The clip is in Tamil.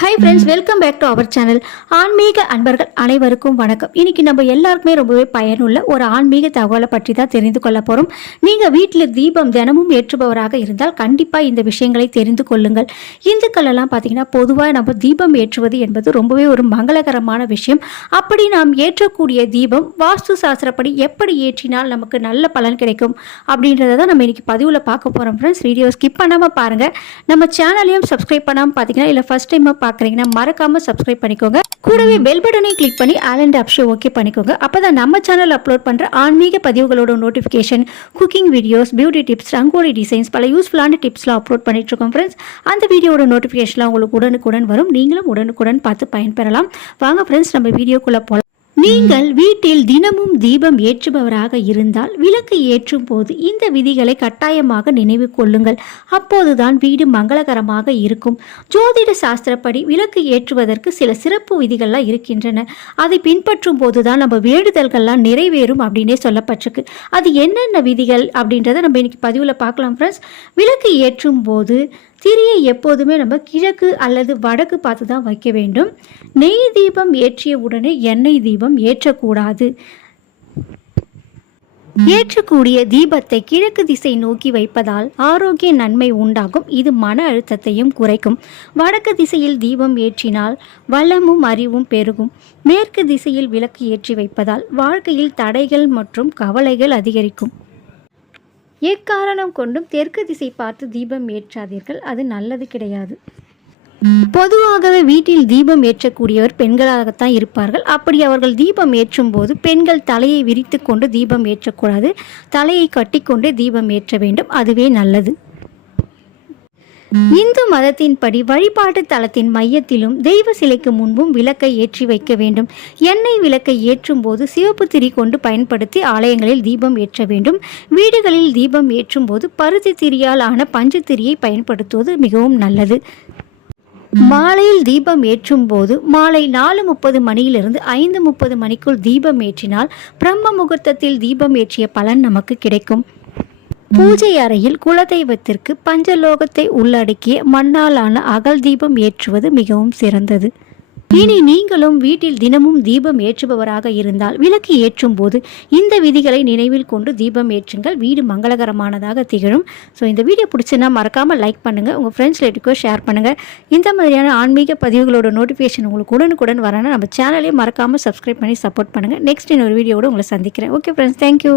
Hi friends, welcome back to our channel. ஆன்மீக அன்பர்கள் அனைவருக்கும் வணக்கம். இன்னைக்கு நம்ம எல்லாருக்குமே ரொம்பவே பயனுள்ள ஒரு ஆன்மீக தகவலை பற்றி தான் தெரிந்து கொள்ள போகிறோம். நீங்கள் வீட்டில் தீபம் தினமும் ஏற்றுபவராக இருந்தால் கண்டிப்பாக இந்த விஷயங்களை தெரிந்து கொள்ளுங்கள். இந்துக்களெல்லாம் பார்த்தீங்கன்னா பொதுவாக நம்ம தீபம் ஏற்றுவது என்பது ரொம்பவே ஒரு மங்களகரமான விஷயம். அப்படி நாம் ஏற்றக்கூடிய தீபம் வாஸ்து சாஸ்திரப்படி எப்படி ஏற்றினால் நமக்கு நல்ல பலன் கிடைக்கும் அப்படின்றத தான் நம்ம இன்னைக்கு பதிவில் பார்க்க போகிறோம். ஃப்ரெண்ட்ஸ், வீடியோ ஸ்கிப் பண்ணாமல் பாருங்கள். நம்ம சேனலையும் சப்ஸ்கிரைப் பண்ணாமல் பார்த்தீங்கன்னா இல்லை ஃபஸ்ட் டைம் பார்க்குறீங்கன்னா மறக்காம சப்ஸ்கிரைப் பண்ணிக்கோங்க. கூடவே பெல் பட்டனை கிளிக் பண்ணி ஆல் அண்ட் ஆப்ஷன் ஓகே பண்ணிக்கோங்க. அப்பதான் நம்ம சேனல் அப்லோட் பண்ற ஆன்மீக பதிவுகளோட notification, cooking videos, beauty tips, rangoli designs, பல யூஸ்ஃபுல்லான டிப்ஸ்லாம் அப்லோட் பண்ணிட்டு இருக்கோம். ஃப்ரெண்ட்ஸ், அந்த வீடியோட நோட்டிஃபிகேஷன்லாம் உங்களுக்கு உடனுக்குடன் வரும். நீங்களும் உடனுக்குடன் பார்த்து பயன்பெறலாம். வாங்க ஃப்ரெண்ட்ஸ், நம்ம வீடியோக்குள்ள போகலாம். நீங்கள் வீட்டில் தினமும் தீபம் ஏற்றுபவராக இருந்தால் விளக்கு ஏற்றும் போது இந்த விதிகளை கட்டாயமாக நினைவு கொள்ளுங்கள். அப்போதுதான் வீடு மங்களகரமாக இருக்கும். ஜோதிட சாஸ்திரப்படி விளக்கு ஏற்றுவதற்கு சில சிறப்பு விதிகள்லாம் இருக்கின்றன. அதை பின்பற்றும் போதுதான் நம்ம வேண்டுதல்கள்லாம் நிறைவேறும் அப்படின்னே சொல்லப்பட்டிருக்கு. அது என்னென்ன விதிகள் அப்படின்றத நம்ம இன்னைக்கு பதிவில் பார்க்கலாம். ஃப்ரெண்ட்ஸ், விளக்கு ஏற்றும் போது திரியை எப்போதுமே நம்ம கிழக்கு அல்லது வடக்கு பார்த்து தான் வைக்க வேண்டும். நெய் தீபம் ஏற்றிய உடனே எண்ணெய் தீபம் ஏற்றக்கூடாது. ஏற்றக்கூடிய தீபத்தை கிழக்கு திசை நோக்கி வைப்பதால் ஆரோக்கிய நன்மை உண்டாகும். இது மன அழுத்தத்தையும் குறைக்கும். வடக்கு திசையில் தீபம் ஏற்றினால் வளமும் அறிவும் பெருகும். மேற்கு திசையில் விளக்கு ஏற்றி வைப்பதால் வாழ்க்கையில் தடைகள் மற்றும் கவலைகள் அதிகரிக்கும். எக்காரணம் கொண்டும் தெற்கு திசை பார்த்து தீபம் ஏற்றாதீர்கள், அது நல்லது கிடையாது. பொதுவாகவே வீட்டில் தீபம் ஏற்றக்கூடியவர் பெண்களாகத்தான் இருப்பார்கள். அப்படி அவர்கள் தீபம் ஏற்றும் போது பெண்கள் தலையை விரித்து கொண்டு தீபம் ஏற்றக்கூடாது. தலையை கட்டிக்கொண்டு தீபம் ஏற்ற வேண்டும், அதுவே நல்லது. இந்து மதத்தின்படி வழிபாட்டு தலத்தின் மையத்திலும் தெய்வ சிலைக்கு முன்பும் விளக்கை ஏற்றி வைக்க வேண்டும். எண்ணெய் விளக்கை ஏற்றும் போது சிவப்பு திரி கொண்டு பயன்படுத்தி ஆலயங்களில் தீபம் ஏற்ற வேண்டும். வீடுகளில் தீபம் ஏற்றும் போது பருத்தி திரியால் ஆன பஞ்சு திரியை பயன்படுத்துவது மிகவும் நல்லது. மாலையில் தீபம் ஏற்றும் போது மாலை 4:30 மணியிலிருந்து 5:30 மணிக்குள் தீபம் ஏற்றினால் பிரம்ம முகூர்த்தத்தில் தீபம் ஏற்றிய பலன் நமக்கு கிடைக்கும். பூஜை அறையில் குலதெய்வத்திற்கு பஞ்சலோகத்தை உள்ளடக்கிய மண்ணாலான அகல் தீபம் ஏற்றுவது மிகவும் சிறந்தது. இனி நீங்களும் வீட்டில் தினமும் தீபம் ஏற்றுபவராக இருந்தால் விளக்கு ஏற்றும் போது இந்த விதிகளை நினைவில் கொண்டு தீபம் ஏற்றுங்கள். வீடு மங்களகரமானதாக திகழும். ஸோ இந்த வீடியோ பிடிச்சுன்னா மறக்காமல் லைக் பண்ணுங்கள், உங்கள் ஃப்ரெண்ட்ஸ் ரிலேட்டிவ்க்கும் ஷேர் பண்ணுங்கள். இந்த மாதிரியான ஆன்மீக பதிவுகளோட நோட்டிஃபிகேஷன் உங்களுக்கு உடனுக்குடன் வரணும். நம்ம சேனலையும் மறக்காமல் சப்ஸ்கிரைப் பண்ணி சப்போர்ட் பண்ணுங்கள். நெக்ஸ்ட் இன்னொரு வீடியோட உங்களை சந்திக்கிறேன். Okay friends, thank you.